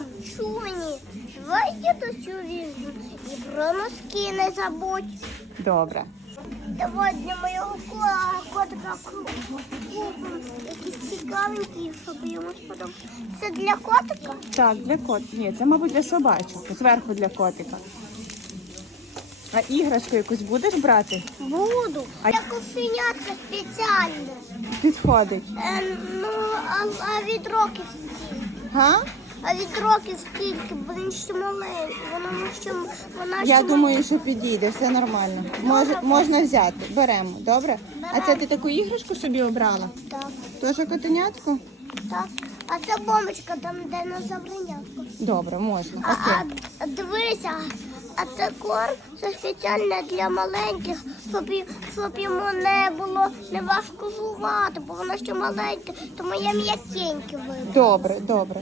Мам, Чуні, давай дідусю візьму. І про носки не забудь. Добре. Давай для моєго ко- котика купимо якісь цікавенькі, щоб йому сподобалося. Це для котика? Так, для котика. Ні, це, мабуть, для собачок. Зверху для котика. А іграшку якусь будеш брати? Буду. А- Як кошенятка спеціальне. Підходить. Е, ну, а, а від років? Га? А від років скільки? Бо він ще маленький. Вона ще вона Я ще думаю, що підійде, все нормально. Може, можна взяти. Беремо, добре? А це ти таку іграшку собі обрала? Так, Теж котенятку? так. А це бомбочка там, де на завринятку. Добре, можна. А, Окей. а дивися, а це корм це спеціально для маленьких, щоб, й- щоб йому не було не важко жувати, бо воно ще маленьке, тому я м'якеньке вибрала. Добре, добре.